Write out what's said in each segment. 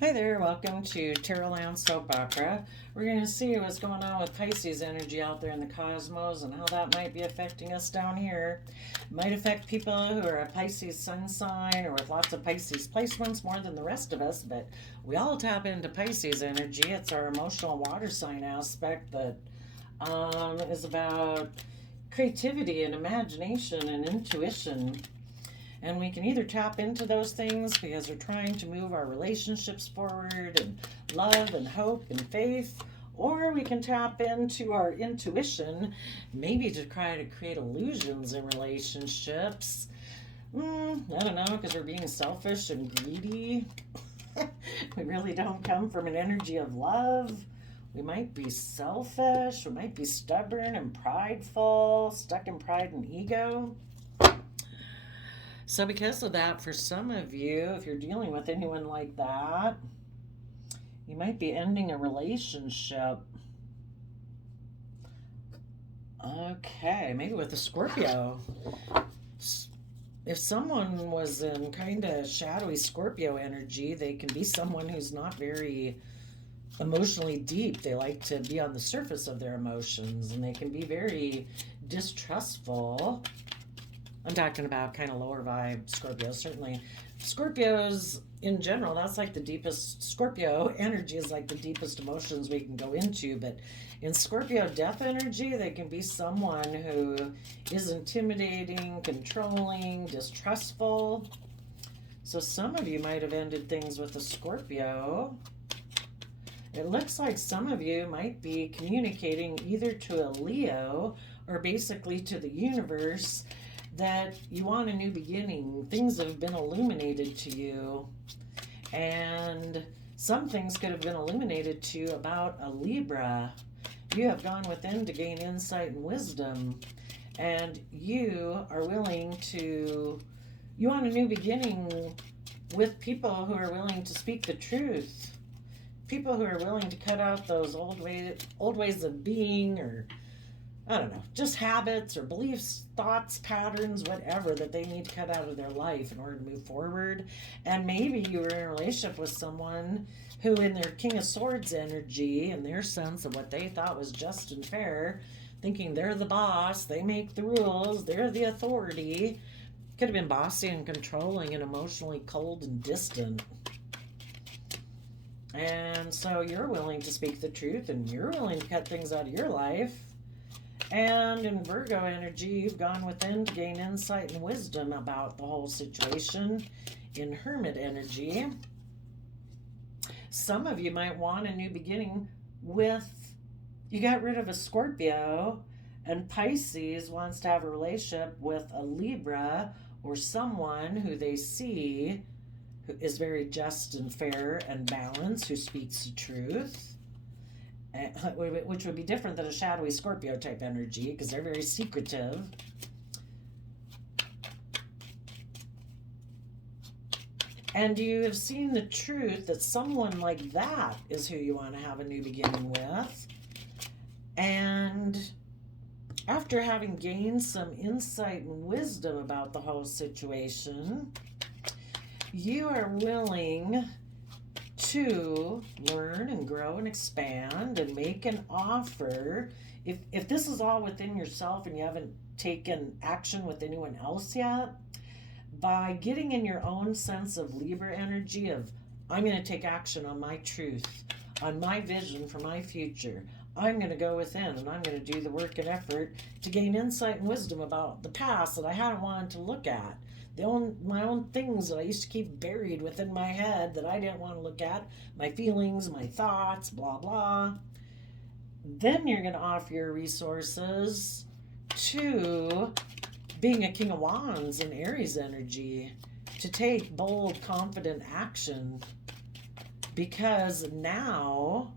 Hi there, welcome to Terrorland Soap Opera. We're going to see what's going on with Pisces energy out there in the cosmos and how that might be affecting us down here. It might affect people who are a Pisces sun sign or with lots of Pisces placements more than the rest of us, but we all tap into Pisces energy. It's our emotional water sign aspect that is about creativity and imagination and intuition. And we can either tap into those things because we're trying to move our relationships forward and love and hope and faith, or we can tap into our intuition, maybe to try to create illusions in relationships. I don't know, because we're being selfish and greedy. We really don't come from an energy of love. We might be selfish, we might be stubborn and prideful, stuck in pride and ego. So, because of that, for some of you, if you're dealing with anyone like that, you might be ending a relationship. Okay, maybe with a Scorpio. If someone was in kind of shadowy Scorpio energy, they can be someone who's not very emotionally deep. They like to be on the surface of their emotions and they can be very distrustful. I'm talking about kind of lower vibe Scorpios, certainly. Scorpios in general, that's like the deepest, Scorpio energy is like the deepest emotions we can go into. But in Scorpio death energy, they can be someone who is intimidating, controlling, distrustful. So some of you might have ended things with a Scorpio. It looks like some of you might be communicating either to a Leo or basically to the universe that you want a new beginning. Things have been illuminated to you, and some things could have been illuminated to you about a Libra. You have gone within to gain insight and wisdom, and you are willing to, you want a new beginning with people who are willing to speak the truth. People who are willing to cut out those old ways of being, or I don't know, just habits or beliefs, thoughts, patterns, whatever that they need to cut out of their life in order to move forward. And maybe you were in a relationship with someone who, in their King of Swords energy and their sense of what they thought was just and fair, thinking they're the boss, they make the rules, they're the authority, could have been bossy and controlling and emotionally cold and distant. And so you're willing to speak the truth and you're willing to cut things out of your life. And in Virgo energy, you've gone within to gain insight and wisdom about the whole situation. In Hermit energy, some of you might want a new beginning with, you got rid of a Scorpio, and Pisces wants to have a relationship with a Libra or someone who they see who is very just and fair and balanced, who speaks the truth, which would be different than a shadowy Scorpio type energy because they're very secretive. And you have seen the truth that someone like that is who you want to have a new beginning with. And after having gained some insight and wisdom about the whole situation, you are willing to learn and grow and expand and make an offer. If this is all within yourself and you haven't taken action with anyone else yet, by getting in your own sense of Libra energy of, I'm going to take action on my truth, on my vision for my future. I'm going to go within and I'm going to do the work and effort to gain insight and wisdom about the past that I hadn't wanted to look at. My own things that I used to keep buried within my head that I didn't want to look at, my feelings, my thoughts, blah, blah. Then you're going to offer your resources to being a King of Wands in Aries energy, to take bold, confident action. Because now,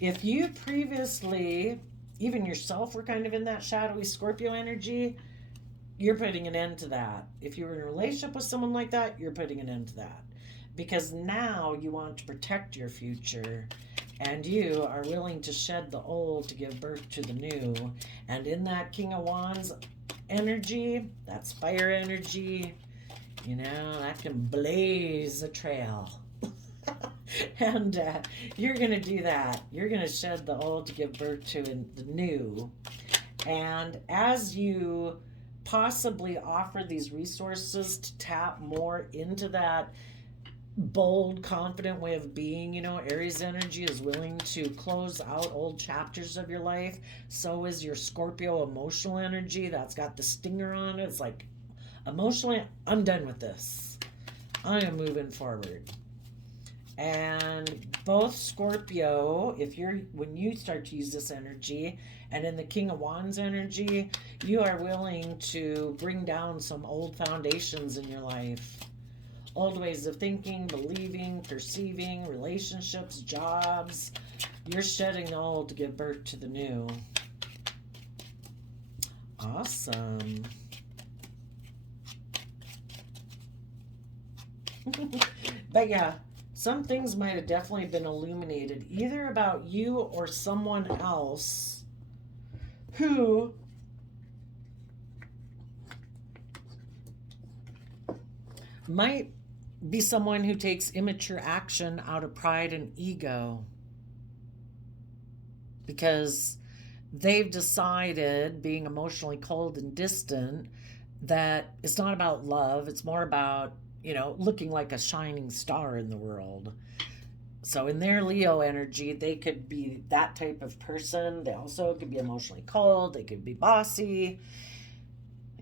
if you previously, even yourself, were kind of in that shadowy Scorpio energy, you're putting an end to that. If you were in a relationship with someone like that, you're putting an end to that. Because now you want to protect your future and you are willing to shed the old to give birth to the new. And in that King of Wands energy, that's fire energy, that can blaze a trail. And you're going to do that. You're going to shed the old to give birth to the new. And as you possibly offer these resources to tap more into that bold, confident way of being, Aries energy is willing to close out old chapters of your life. So is your Scorpio emotional energy. That's got the stinger on it. It's like, emotionally, I'm done with this. I am moving forward. And both Scorpio, when you start to use this energy, and in the King of Wands energy, you are willing to bring down some old foundations in your life. Old ways of thinking, believing, perceiving, relationships, jobs. You're shedding the old to give birth to the new. Awesome. But yeah, some things might have definitely been illuminated, either about you or someone else who might be someone who takes immature action out of pride and ego because they've decided, being emotionally cold and distant, that it's not about love. It's more about, looking like a shining star in the world. So in their Leo energy, they could be that type of person. They also could be emotionally cold. They could be bossy.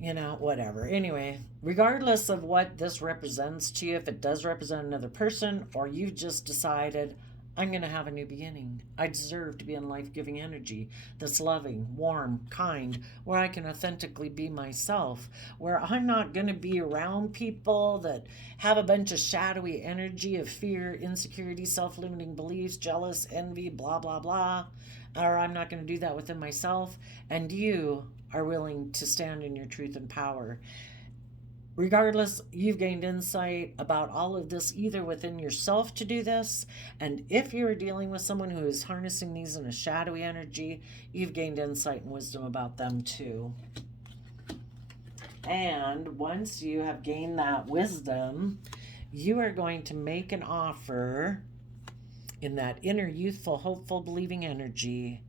Whatever. Anyway, regardless of what this represents to you, if it does represent another person or you've just decided, I'm going to have a new beginning. I deserve to be in life-giving energy that's loving, warm, kind, where I can authentically be myself, where I'm not going to be around people that have a bunch of shadowy energy of fear, insecurity, self-limiting beliefs, jealous, envy, blah, blah, blah. Or I'm not going to do that within myself. And you are willing to stand in your truth and power. Regardless, you've gained insight about all of this, either within yourself to do this, and if you're dealing with someone who is harnessing these in a shadowy energy, you've gained insight and wisdom about them too. And once you have gained that wisdom, you are going to make an offer in that inner youthful, hopeful, believing energy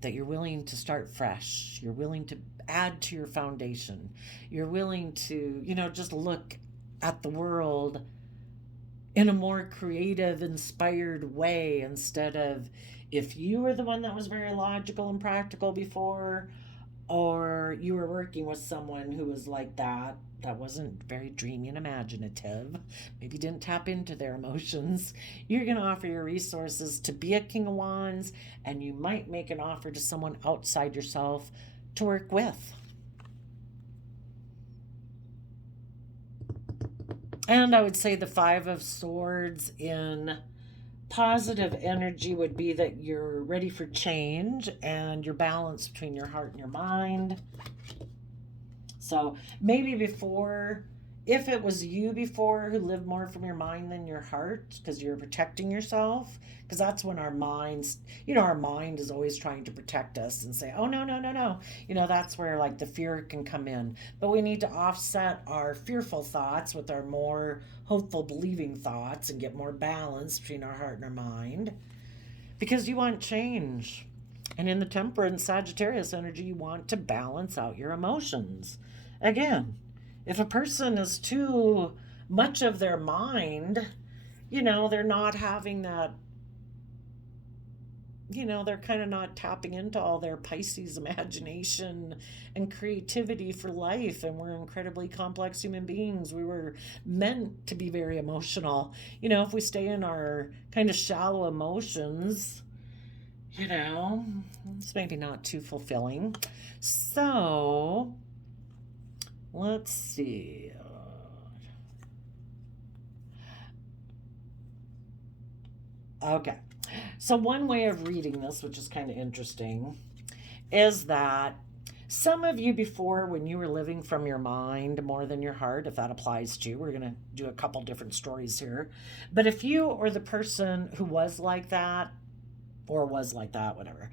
that you're willing to start fresh. You're willing to add to your foundation. You're willing to, just look at the world in a more creative, inspired way, instead of, if you were the one that was very logical and practical before, or you were working with someone who was like that wasn't very dreamy and imaginative, maybe didn't tap into their emotions, you're going to offer your resources to be a King of Wands, and you might make an offer to someone outside yourself to work with. And I would say the Five of Swords in positive energy would be that you're ready for change and you're balanced between your heart and your mind. So maybe before, if it was you before who lived more from your mind than your heart because you're protecting yourself, because that's when our minds, our mind is always trying to protect us and say, oh, no, no, no, no. That's where like the fear can come in. But we need to offset our fearful thoughts with our more hopeful, believing thoughts and get more balance between our heart and our mind, because you want change. And in the Temperance Sagittarius energy, you want to balance out your emotions. Again, if a person is too much of their mind, they're not having that, they're kind of not tapping into all their Pisces imagination and creativity for life. And we're incredibly complex human beings. We were meant to be very emotional. If we stay in our kind of shallow emotions, it's maybe not too fulfilling. So let's see. Okay. So one way of reading this, which is kind of interesting, is that some of you before, when you were living from your mind more than your heart, if that applies to you, we're going to do a couple different stories here. But if you or the person who was like that, or was like that, whatever,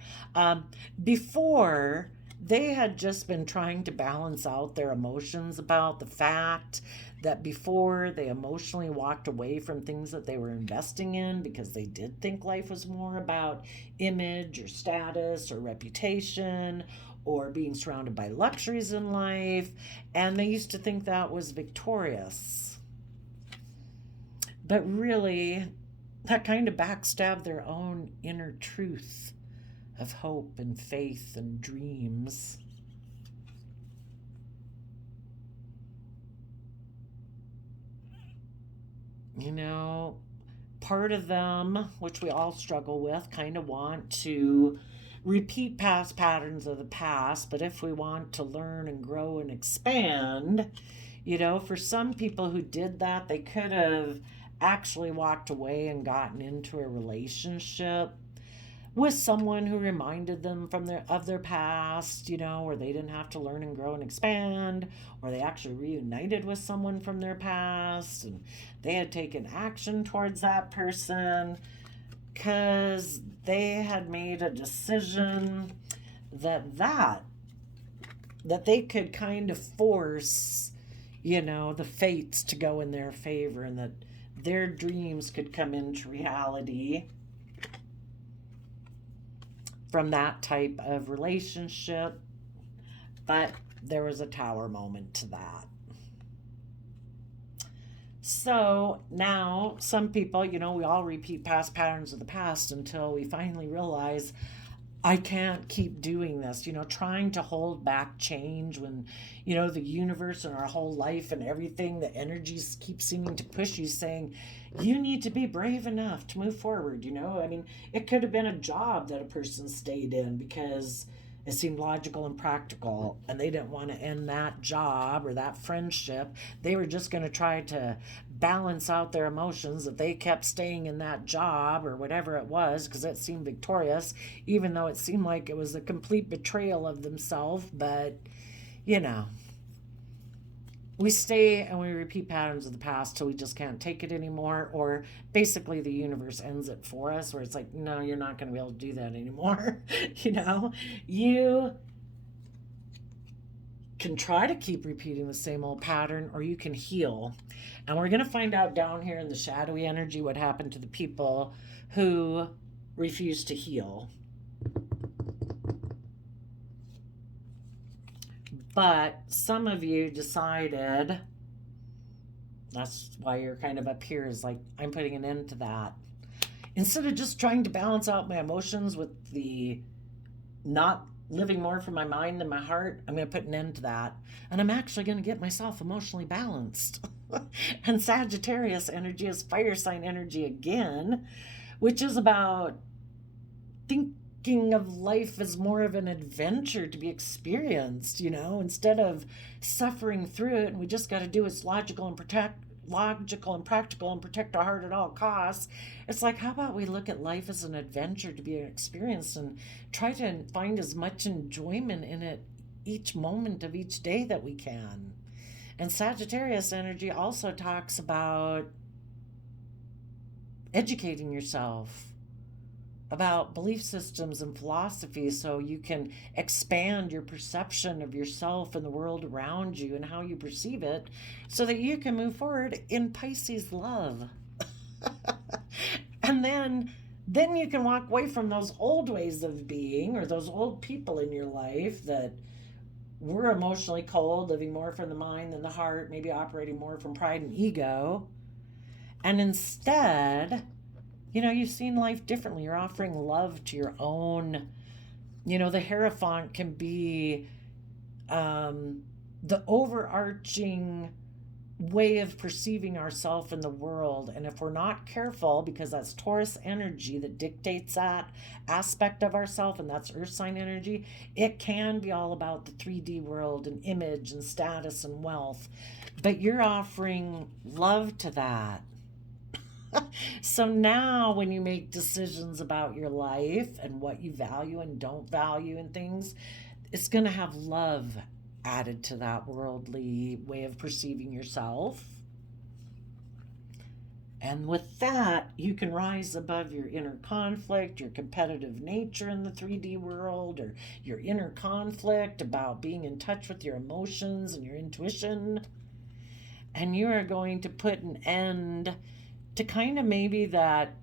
before, they had just been trying to balance out their emotions about the fact that before they emotionally walked away from things that they were investing in because they did think life was more about image or status or reputation or being surrounded by luxuries in life, and they used to think that was victorious. But really, that kind of backstabbed their own inner truth of hope and faith and dreams. You know, part of them, which we all struggle with, kind of want to repeat past patterns of the past. But if we want to learn and grow and expand, for some people who did that, they could have actually walked away and gotten into a relationship with someone who reminded them of their past, where they didn't have to learn and grow and expand, or they actually reunited with someone from their past and they had taken action towards that person because they had made a decision that they could kind of force, the fates to go in their favor and that their dreams could come into reality from that type of relationship. But there was a tower moment to that. So now some people, we all repeat past patterns of the past until we finally realize I can't keep doing this, trying to hold back change when, the universe and our whole life and everything, the energies keep seeming to push you, saying, you need to be brave enough to move forward. I mean, it could have been a job that a person stayed in because it seemed logical and practical, and they didn't want to end that job or that friendship. They were just going to try to balance out their emotions if they kept staying in that job or whatever it was because it seemed victorious, even though it seemed like it was a complete betrayal of themselves. But, we stay and we repeat patterns of the past till we just can't take it anymore, or basically the universe ends it for us, where it's like, no, you're not going to be able to do that anymore. You can try to keep repeating the same old pattern, or you can heal. And we're going to find out down here in the shadowy energy what happened to the people who refused to heal. But some of you decided, that's why you're kind of up here, is like, I'm putting an end to that. Instead of just trying to balance out my emotions with the not living more from my mind than my heart, I'm going to put an end to that. And I'm actually going to get myself emotionally balanced. And Sagittarius energy is fire sign energy again, which is about thinking of life as more of an adventure to be experienced, instead of suffering through it. And we just got to do what's logical and practical and protect our heart at all costs. It's like, how about we look at life as an adventure to be experienced and try to find as much enjoyment in it each moment of each day that we can. And Sagittarius energy also talks about educating yourself about belief systems and philosophies so you can expand your perception of yourself and the world around you and how you perceive it so that you can move forward in Pisces love. And then you can walk away from those old ways of being, or those old people in your life that were emotionally cold, living more from the mind than the heart, maybe operating more from pride and ego. And instead, you've seen life differently. You're offering love to your own. The Hierophant can be the overarching way of perceiving ourselves in the world. And if we're not careful, because that's Taurus energy that dictates that aspect of ourselves, and that's earth sign energy, it can be all about the 3D world and image and status and wealth. But you're offering love to that. So now when you make decisions about your life and what you value and don't value and things, it's going to have love added to that worldly way of perceiving yourself. And with that, you can rise above your inner conflict, your competitive nature in the 3D world, or your inner conflict about being in touch with your emotions and your intuition. And you are going to put an end to kind of maybe that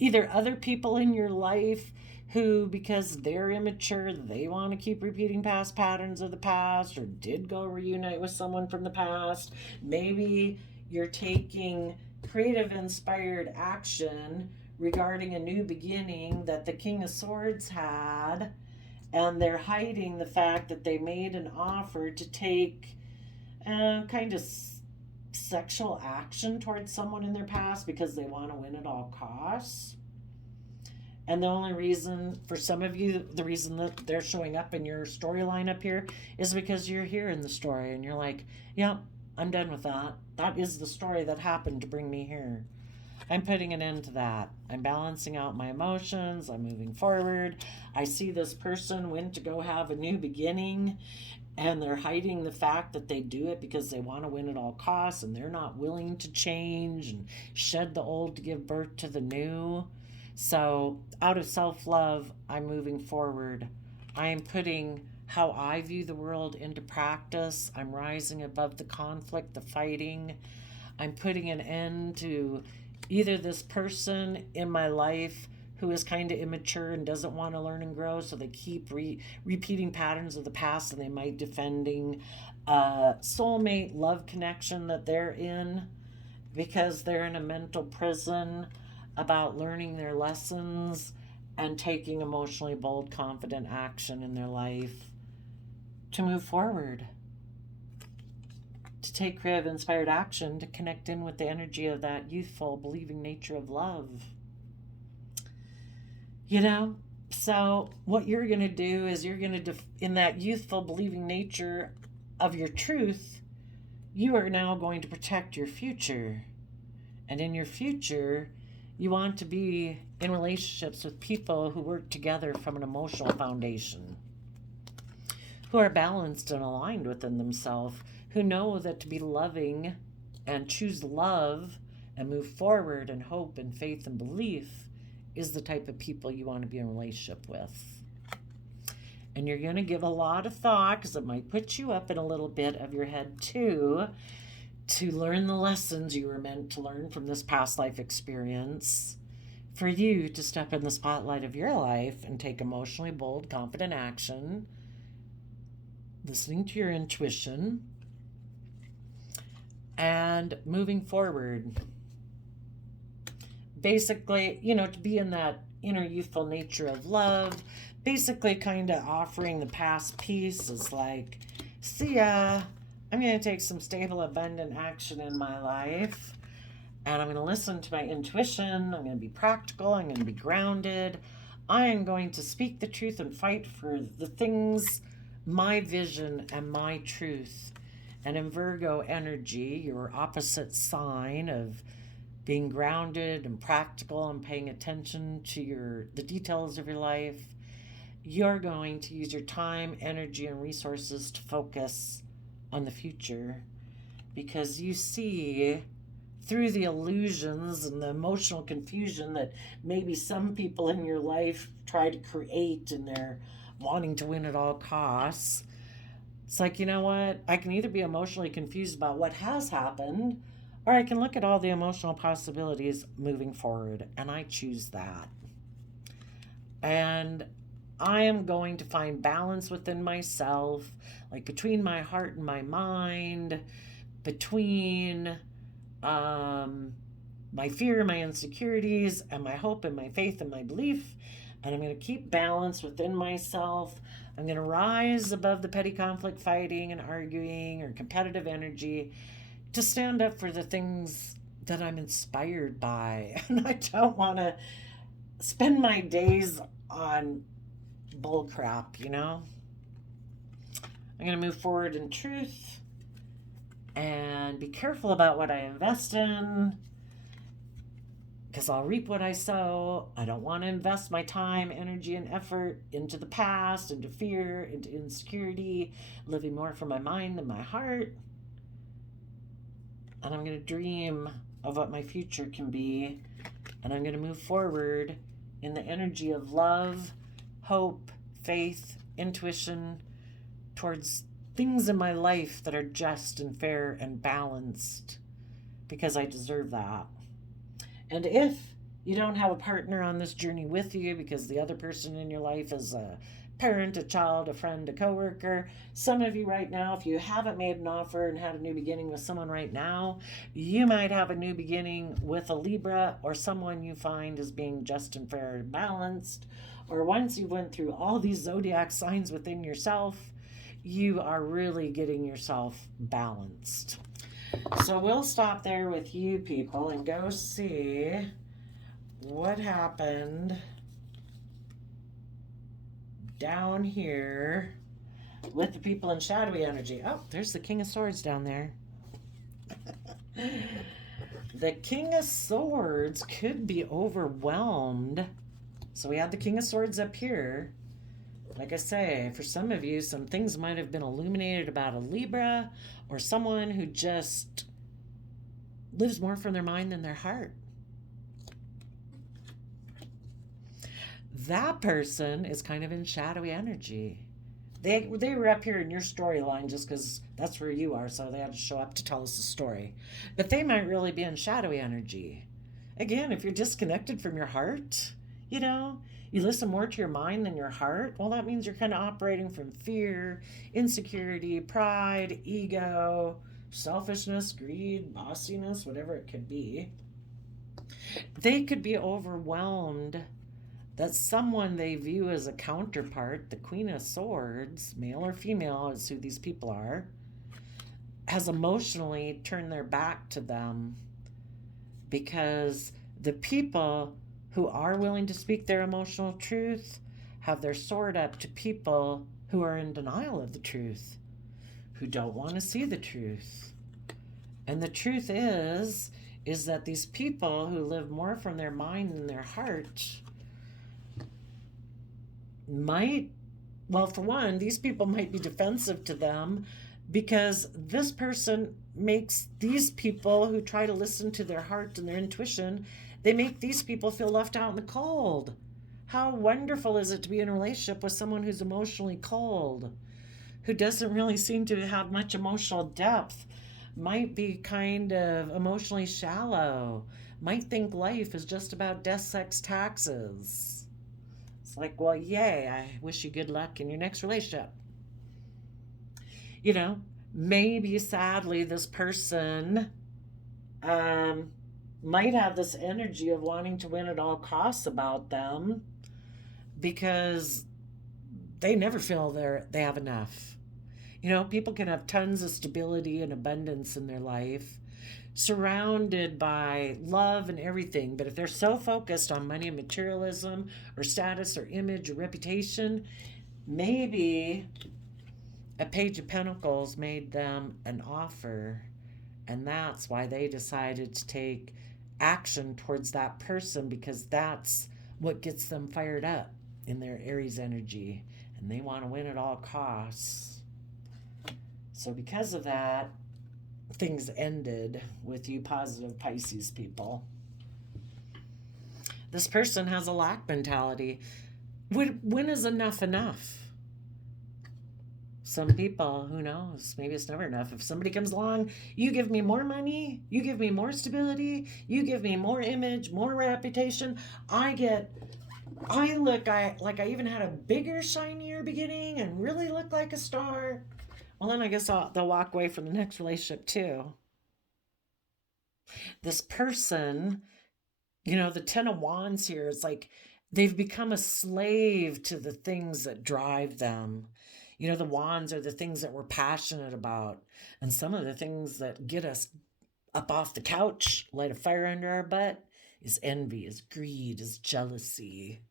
either other people in your life who, because they're immature, they want to keep repeating past patterns of the past, or did go reunite with someone from the past. Maybe you're taking creative, inspired action regarding a new beginning that the King of Swords had, and they're hiding the fact that they made an offer to take kind of sexual action towards someone in their past because they want to win at all costs. And the only reason, for some of you, the reason that they're showing up in your storyline up here is because you're here in the story and you're like, yeah, I'm done with that. That is the story that happened to bring me here. I'm putting an end to that. I'm balancing out my emotions. I'm moving forward. I see this person went to go have a new beginning, and they're hiding the fact that they do it because they want to win at all costs, and they're not willing to change and shed the old to give birth to the new. So out of self-love, I'm moving forward. I am putting how I view the world into practice. I'm rising above the conflict, the fighting. I'm putting an end to either this person in my life who is kind of immature and doesn't want to learn and grow, so they keep repeating patterns of the past, and they might defending a soulmate love connection that they're in because they're in a mental prison about learning their lessons and taking emotionally bold, confident action in their life to move forward, to take creative, inspired action to connect in with the energy of that youthful, believing nature of love. You know, so what you're going to do is you're going to, in that youthful, believing nature of your truth, you are now going to protect your future. And in your future, you want to be in relationships with people who work together from an emotional foundation, who are balanced and aligned within themselves, who know that to be loving and choose love and move forward in hope and faith and belief is the type of people you want to be in a relationship with. And you're going to give a lot of thought, because it might put you up in a little bit of your head too, to learn the lessons you were meant to learn from this past life experience, for you to step in the spotlight of your life and take emotionally bold, confident action, listening to your intuition, and moving forward. Basically, to be in that inner youthful nature of love, basically kind of offering the past piece is like, see ya, I'm going to take some stable, abundant action in my life, and I'm going to listen to my intuition. I'm going to be practical. I'm going to be grounded. I am going to speak the truth and fight for the things, my vision and my truth. And in Virgo energy, your opposite sign of being grounded and practical and paying attention to the details of your life, you're going to use your time, energy, and resources to focus on the future, because you see through the illusions and the emotional confusion that maybe some people in your life try to create, and they're wanting to win at all costs. It's like, you know what? I can either be emotionally confused about what has happened, or I can look at all the emotional possibilities moving forward, and I choose that. And I am going to find balance within myself, like between my heart and my mind, between my fear, my insecurities, and my hope and my faith and my belief. And I'm going to keep balance within myself. I'm going to rise above the petty conflict, fighting and arguing or competitive energy, to stand up for the things that I'm inspired by. And I don't want to spend my days on bull crap, I'm going to move forward in truth and be careful about what I invest in, because I'll reap what I sow. I don't want to invest my time, energy, and effort into the past, into fear, into insecurity, living more from my mind than my heart. And I'm going to dream of what my future can be. And I'm going to move forward in the energy of love, hope, faith, intuition towards things in my life that are just and fair and balanced because I deserve that. And if you don't have a partner on this journey with you because the other person in your life is a parent, a child, a friend, a coworker, some of you right now, if you haven't made an offer and had a new beginning with someone right now, you might have a new beginning with a Libra or someone you find as being just and fair and balanced. Or once you went through all these zodiac signs within yourself, you are really getting yourself balanced. So we'll stop there with you people and go see what happened down here with the people in shadowy energy. Oh, there's the King of Swords down there. The King of Swords could be overwhelmed. So we had the King of Swords up here. Like I say, for some of you, some things might have been illuminated about a Libra or someone who just lives more from their mind than their heart. That person is kind of in shadowy energy. They were up here in your storyline just because that's where you are, so they had to show up to tell us a story. But they might really be in shadowy energy. Again, if you're disconnected from your heart, you listen more to your mind than your heart, well, that means you're kind of operating from fear, insecurity, pride, ego, selfishness, greed, bossiness, whatever it could be. They could be overwhelmed that someone they view as a counterpart, the Queen of Swords, male or female is who these people are, has emotionally turned their back to them because the people who are willing to speak their emotional truth have their sword up to people who are in denial of the truth, who don't want to see the truth. And the truth is that these people who live more from their mind than their heart might, well, for one, these people might be defensive to them because this person makes these people who try to listen to their heart and their intuition, they make these people feel left out in the cold. How wonderful is it to be in a relationship with someone who's emotionally cold, who doesn't really seem to have much emotional depth, might be kind of emotionally shallow, might think life is just about death, sex, taxes. It's like, well, yay, I wish you good luck in your next relationship. Maybe sadly this person might have this energy of wanting to win at all costs about them because they never feel they have enough. People can have tons of stability and abundance in their life, surrounded by love and everything, but if they're so focused on money and materialism or status or image or reputation, maybe a Page of Pentacles made them an offer, and that's why they decided to take action towards that person, because that's what gets them fired up in their Aries energy, and they want to win at all costs. So because of that, things ended with you positive Pisces people. This person has a lack mentality. When is enough enough? Some people, who knows, maybe it's never enough. If somebody comes along, you give me more money, you give me more stability, you give me more image, more reputation, I look like I even had a bigger, shinier beginning and really look like a star. Well, then I guess they'll walk away from the next relationship too. This person, the Ten of Wands here, it's like they've become a slave to the things that drive them. The wands are the things that we're passionate about. And some of the things that get us up off the couch, light a fire under our butt, is envy, is greed, is jealousy.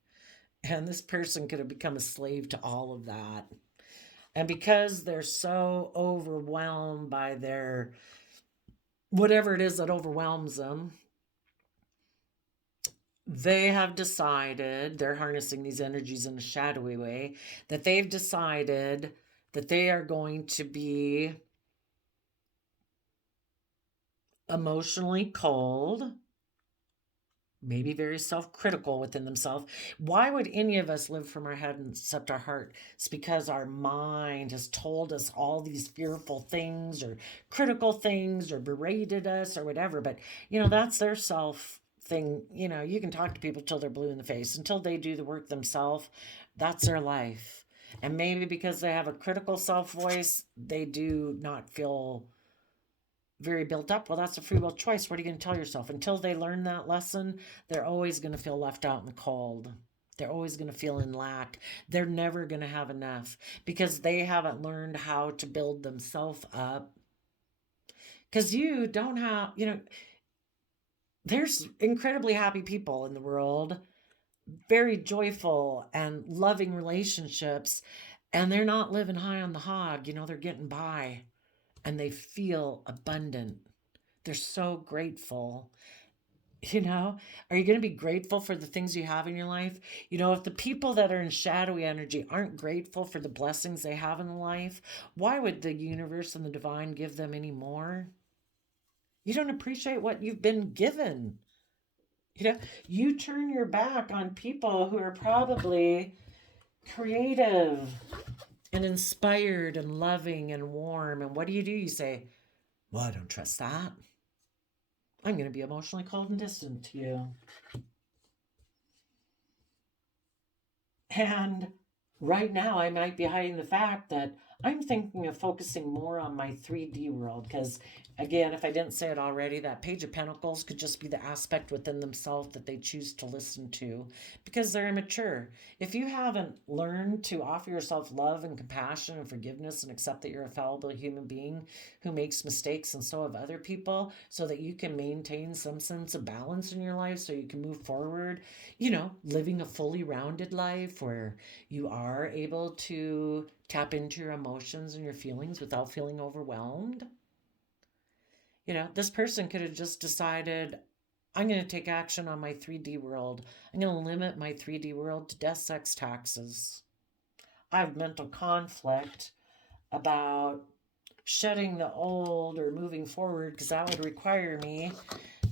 And this person could have become a slave to all of that. And because they're so overwhelmed by their, whatever it is that overwhelms them, they have decided, they're harnessing these energies in a shadowy way, that they've decided that they are going to be emotionally cold, maybe very self-critical within themselves. Why would any of us live from our head except our heart? It's because our mind has told us all these fearful things or critical things or berated us or whatever. But, that's their self thing. You can talk to people till they're blue in the face. Until they do the work themselves, that's their life. And maybe because they have a critical self voice, they do not feel very built up. Well, that's a free will choice. What are you going to tell yourself? Until they learn that lesson, they're always going to feel left out in the cold. They're always going to feel in lack. They're never going to have enough because they haven't learned how to build themselves up. Because you don't have, there's incredibly happy people in the world, very joyful and loving relationships, and they're not living high on the hog. They're getting by and they feel abundant. They're so grateful. Are you going to be grateful for the things you have in your life? If the people that are in shadowy energy aren't grateful for the blessings they have in life, why would the universe and the divine give them any more? You don't appreciate what you've been given. You turn your back on people who are probably creative and inspired and loving and warm. And what do? You say, well, I don't trust that. I'm going to be emotionally cold and distant to you. And right now, I might be hiding the fact that I'm thinking of focusing more on my 3D world because, again, if I didn't say it already, that Page of Pentacles could just be the aspect within themselves that they choose to listen to because they're immature. If you haven't learned to offer yourself love and compassion and forgiveness and accept that you're a fallible human being who makes mistakes and so have other people so that you can maintain some sense of balance in your life so you can move forward, living a fully rounded life where you are able to tap into your emotions and your feelings without feeling overwhelmed. This person could have just decided, I'm going to take action on my 3D world. I'm going to limit my 3D world to death, sex, taxes. I have mental conflict about shedding the old or moving forward because that would require me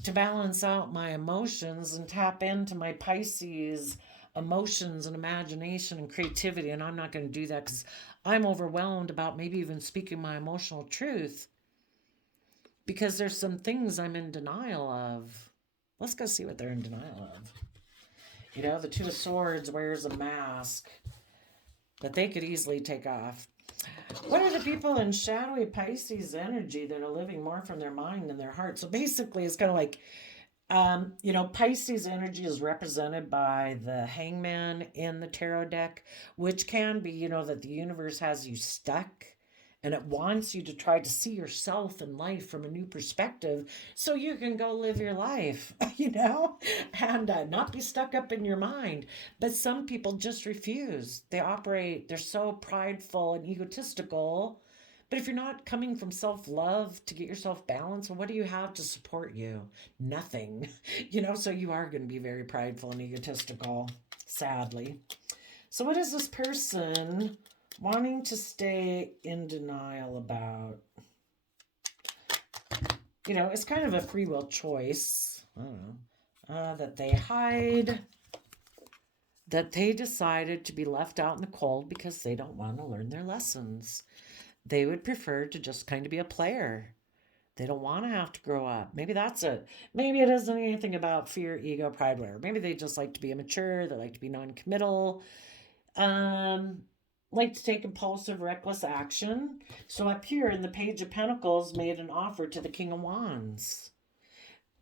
to balance out my emotions and tap into my Pisces emotions and imagination and creativity. And I'm not going to do that because I'm overwhelmed about maybe even speaking my emotional truth because there's some things I'm in denial of. Let's go see what they're in denial of. The Two of Swords wears a mask that they could easily take off. What are the people in shadowy Pisces energy that are living more from their mind than their heart? So basically, it's kind of like, Pisces energy is represented by the Hangman in the tarot deck, which can be, that the universe has you stuck and it wants you to try to see yourself and life from a new perspective so you can go live your life, and not be stuck up in your mind. But some people just refuse. They're so prideful and egotistical. But if you're not coming from self-love to get yourself balanced, well, what do you have to support you? Nothing. So you are going to be very prideful and egotistical, sadly. So what is this person wanting to stay in denial about? It's kind of a free will choice. I don't know. That they hide, that they decided to be left out in the cold because they don't want to learn their lessons. They would prefer to just kind of be a player. They don't want to have to grow up. Maybe that's it. Maybe it isn't anything about fear, ego, pride, whatever. Maybe they just like to be immature. They like to be non-committal. Like to take impulsive, reckless action. So up here in the Page of Pentacles made an offer to the King of Wands.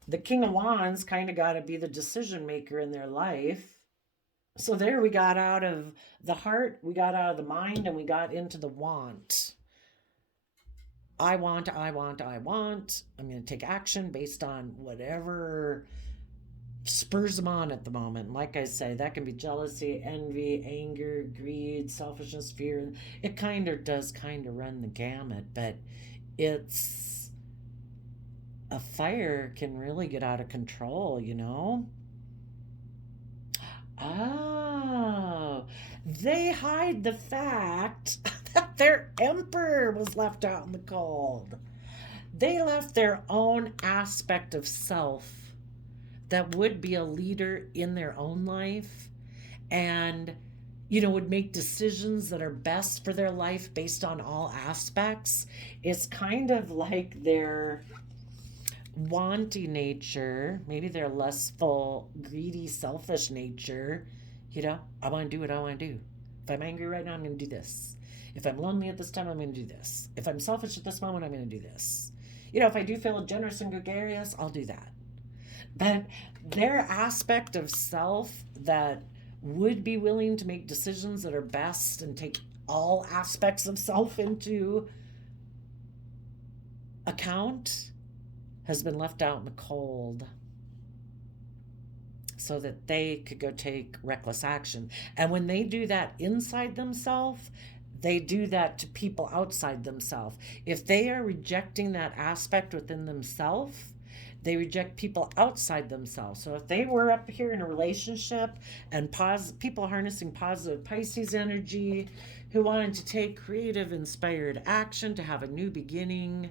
The King of Wands kind of got to be the decision maker in their life. So there we got out of the heart, we got out of the mind, and we got into the want. I want. I'm going to take action based on whatever spurs them on at the moment. Like I say, that can be jealousy, envy, anger, greed, selfishness, fear. It does run the gamut, but it's a fire can really get out of control, Oh, they hide the fact that their emperor was left out in the cold. They left their own aspect of self that would be a leader in their own life and would make decisions that are best for their life based on all aspects. It's kind of like their wanting nature, maybe their lustful, greedy, selfish nature. I want to do what I want to do. If I'm angry right now, I'm going to do this. If I'm lonely at this time, I'm going to do this. If I'm selfish at this moment, I'm going to do this. If I do feel generous and gregarious, I'll do that. But their aspect of self that would be willing to make decisions that are best and take all aspects of self into account has been left out in the cold so that they could go take reckless action. And when they do that inside themselves, they do that to people outside themselves. If they are rejecting that aspect within themselves, they reject people outside themselves. So if they were up here in a relationship and people harnessing positive Pisces energy who wanted to take creative, inspired action to have a new beginning,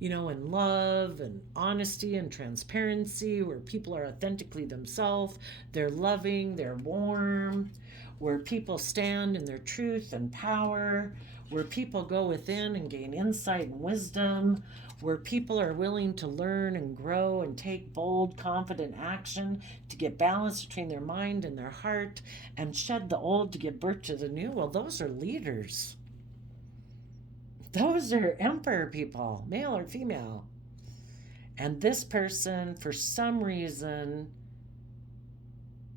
in love and honesty and transparency, where people are authentically themselves, they're loving, they're warm, where people stand in their truth and power, where people go within and gain insight and wisdom, where people are willing to learn and grow and take bold, confident action to get balance between their mind and their heart and shed the old to give birth to the new. Well, those are leaders. Those are emperor people, male or female. And this person, for some reason,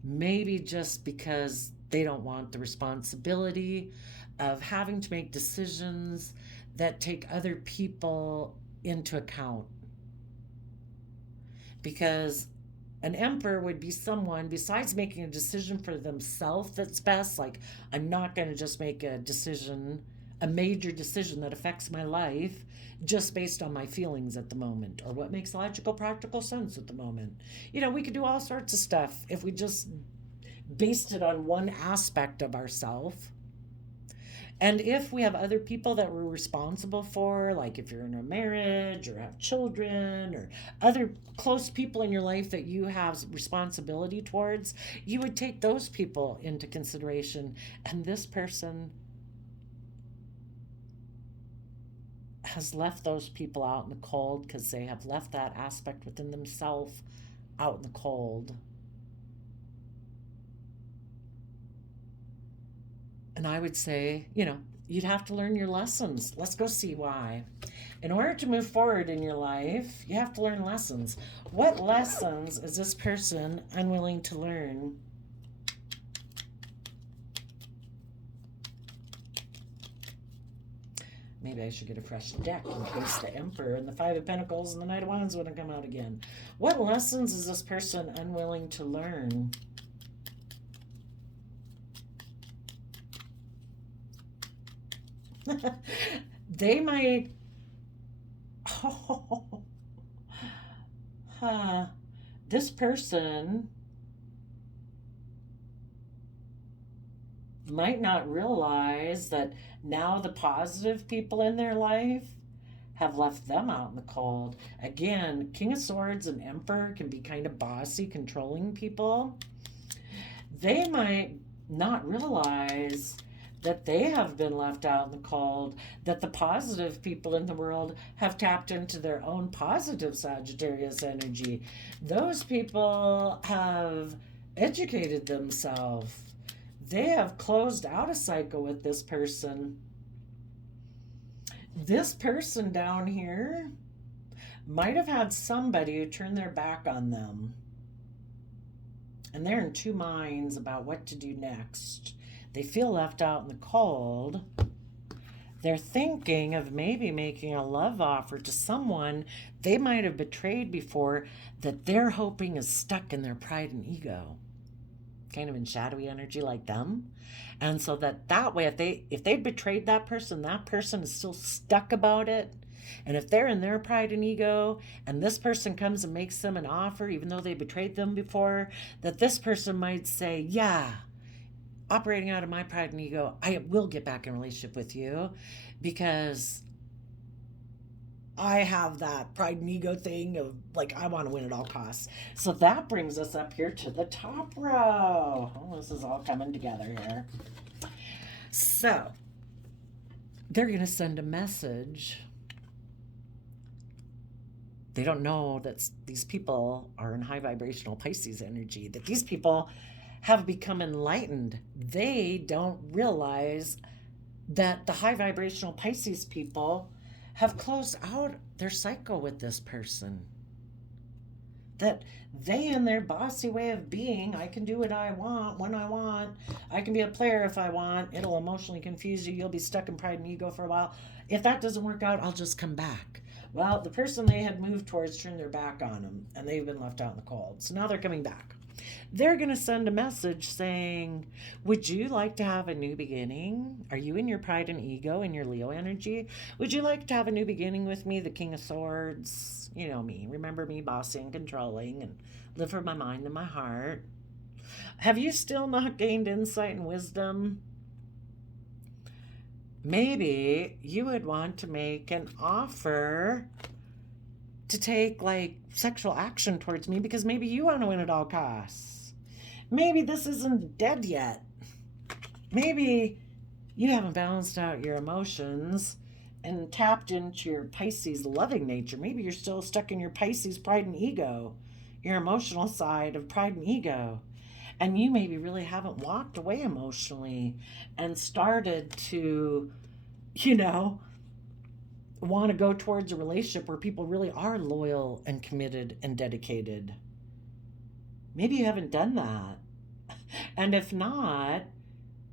maybe just because they don't want the responsibility of having to make decisions that take other people into account. Because an emperor would be someone, besides making a decision for themselves that's best, like I'm not going to just make a major decision that affects my life just based on my feelings at the moment or what makes logical, practical sense at the moment. We could do all sorts of stuff if we just based it on one aspect of ourself. And if we have other people that we're responsible for, like if you're in a marriage or have children or other close people in your life that you have responsibility towards, you would take those people into consideration. And this person has left those people out in the cold because they have left that aspect within themselves out in the cold. And I would say, you'd have to learn your lessons. Let's go see why. In order to move forward in your life, you have to learn lessons. What lessons is this person unwilling to learn? Maybe I should get a fresh deck in case the Emperor and the Five of Pentacles and the Knight of Wands want to come out again. What lessons is this person unwilling to learn? They might... This person might not realize that now the positive people in their life have left them out in the cold. Again, King of Swords and Emperor can be kind of bossy, controlling people. They might not realize that they have been left out in the cold, that the positive people in the world have tapped into their own positive Sagittarius energy. Those people have educated themselves. They have closed out a cycle with this person. This person down here might have had somebody who turned their back on them. And they're in two minds about what to do next. They feel left out in the cold. They're thinking of maybe making a love offer to someone they might have betrayed before that they're hoping is stuck in their pride and ego. Kind of in shadowy energy like them. And so that way, if they betrayed that person is still stuck about it. And if they're in their pride and ego, and this person comes and makes them an offer, even though they betrayed them before, that this person might say, yeah, operating out of my pride and ego, I will get back in a relationship with you because I have that pride and ego thing of like, I want to win at all costs. So that brings us up here to the top row. Oh, this is all coming together here. So they're going to send a message. They don't know that these people are in high vibrational Pisces energy, that these people have become enlightened. They don't realize that the high vibrational Pisces people have closed out their cycle with this person. That they, in their bossy way of being, I can do what I want when I want, I can be a player if I want, it'll emotionally confuse you, you'll be stuck in pride and ego for a while. If that doesn't work out, I'll just come back. Well, the person they had moved towards turned their back on them, and they've been left out in the cold. So now they're coming back. They're going to send a message saying, would you like to have a new beginning? Are you in your pride and ego and your Leo energy? Would you like to have a new beginning with me, the King of Swords? You know me. Remember me, bossy and controlling, and live for my mind and my heart. Have you still not gained insight and wisdom? Maybe you would want to make an offer to take like sexual action towards me because maybe you want to win at all costs. Maybe this isn't dead yet. Maybe you haven't balanced out your emotions and tapped into your Pisces loving nature. Maybe you're still stuck in your Pisces pride and ego, your emotional side of pride and ego. And you maybe really haven't walked away emotionally and started to, want to go towards a relationship where people really are loyal and committed and dedicated. Maybe you haven't done that. And if not,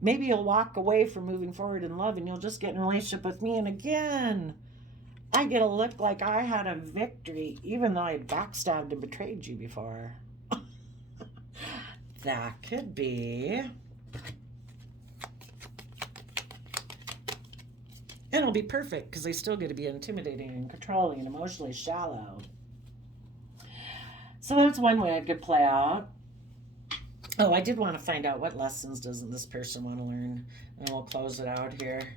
maybe you'll walk away from moving forward in love and you'll just get in a relationship with me. And again, I get to look like I had a victory, even though I backstabbed and betrayed you before. That could be. And it'll be perfect because they still get to be intimidating and controlling and emotionally shallow. So that's one way it could play out. Oh, I did want to find out what lessons doesn't this person want to learn. And we'll close it out here.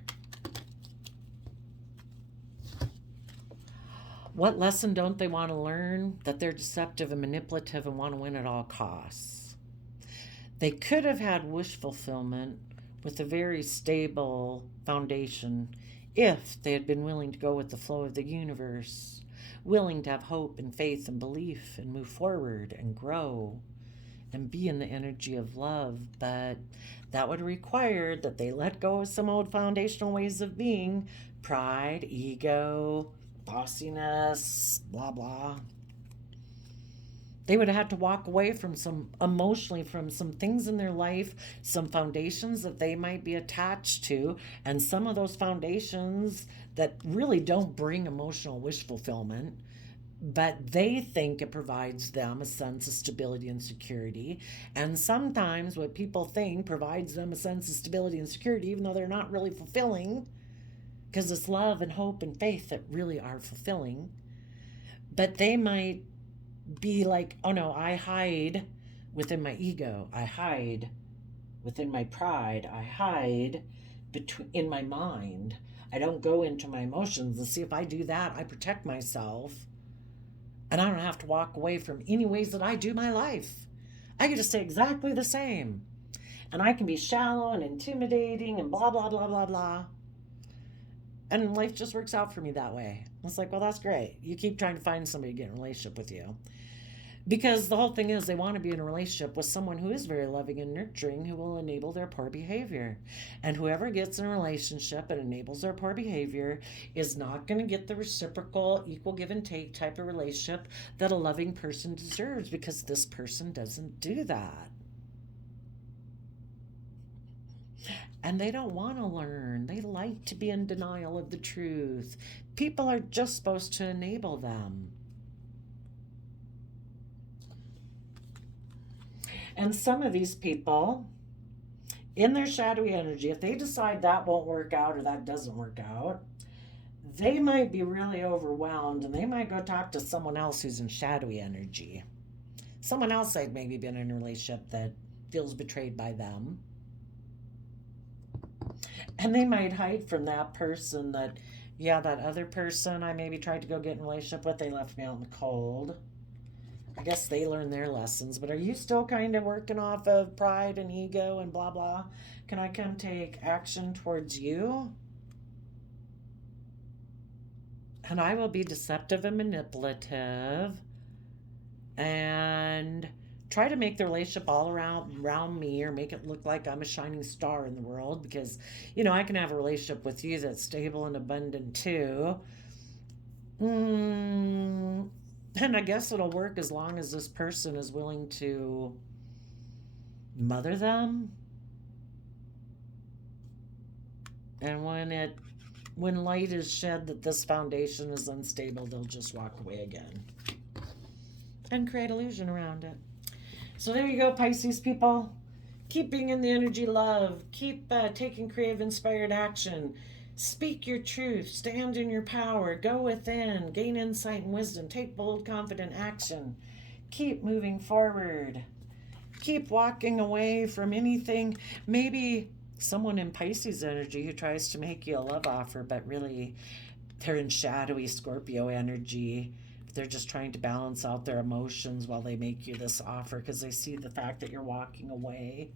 What lesson don't they want to learn? That they're deceptive and manipulative and want to win at all costs. They could have had wish fulfillment with a very stable foundation if they had been willing to go with the flow of the universe, willing to have hope and faith and belief and move forward and grow and be in the energy of love. But that would require that they let go of some old foundational ways of being, pride, ego, bossiness, blah, blah. They would have had to walk away from some things in their life, some foundations that they might be attached to, and some of those foundations that really don't bring emotional wish fulfillment, but they think it provides them a sense of stability and security. And sometimes what people think provides them a sense of stability and security, even though they're not really fulfilling, because it's love and hope and faith that really are fulfilling. But they might be like, oh no, I hide within my ego, I hide within my pride, I hide in my mind, I don't go into my emotions. And see, if I do that, I protect myself and I don't have to walk away from any ways that I do my life. I get to stay exactly the same, and I can be shallow and intimidating and blah blah blah blah blah, and life just works out for me that way. It's like, well, that's great. You keep trying to find somebody to get in a relationship with you. Because the whole thing is they want to be in a relationship with someone who is very loving and nurturing, who will enable their poor behavior. And whoever gets in a relationship and enables their poor behavior is not going to get the reciprocal, equal give and take type of relationship that a loving person deserves, because this person doesn't do that. And they don't want to learn. They like to be in denial of the truth. People are just supposed to enable them. And some of these people, in their shadowy energy, if they decide that won't work out or that doesn't work out, they might be really overwhelmed and they might go talk to someone else who's in shadowy energy. Someone else they've maybe been in a relationship that feels betrayed by them. And they might hide from that person that Yeah, that other person I maybe tried to go get in a relationship with, they left me out in the cold. I guess they learned their lessons, but are you still kind of working off of pride and ego and blah blah? Can I come take action towards you? And I will be deceptive and manipulative and try to make the relationship all around me, or make it look like I'm a shining star in the world, because I can have a relationship with you that's stable and abundant too. mm, and I guess it'll work as long as this person is willing to mother them. And when light is shed that this foundation is unstable, they'll just walk away again and create illusion around it. So there you go, Pisces people. Keep being in the energy love. Keep taking creative, inspired action. Speak your truth. Stand in your power. Go within. Gain insight and wisdom. Take bold, confident action. Keep moving forward. Keep walking away from anything. Maybe someone in Pisces energy who tries to make you a love offer, but really they're in shadowy Scorpio energy. They're just trying to balance out their emotions while they make you this offer, because they see the fact that you're walking away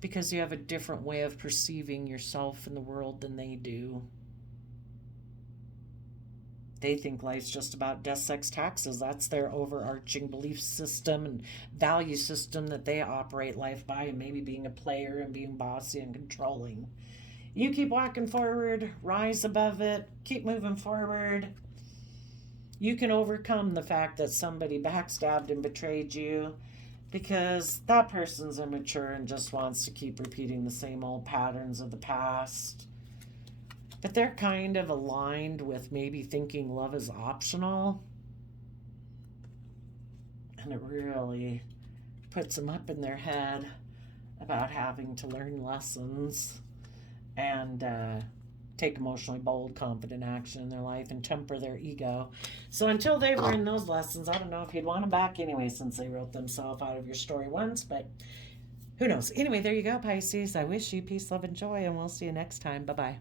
because you have a different way of perceiving yourself in the world than they do. They think life's just about death, sex, taxes. That's their overarching belief system and value system that they operate life by, and maybe being a player and being bossy and controlling. You keep walking forward, rise above it, keep moving forward. You can overcome the fact that somebody backstabbed and betrayed you, because that person's immature and just wants to keep repeating the same old patterns of the past. But they're kind of aligned with maybe thinking love is optional. And it really puts them up in their head about having to learn lessons and take emotionally bold, confident action in their life and temper their ego. So until they learn those lessons, I don't know if you'd want them back anyway, since they wrote themselves out of your story once, but who knows? Anyway, there you go, Pisces. I wish you peace, love, and joy, and we'll see you next time. Bye-bye.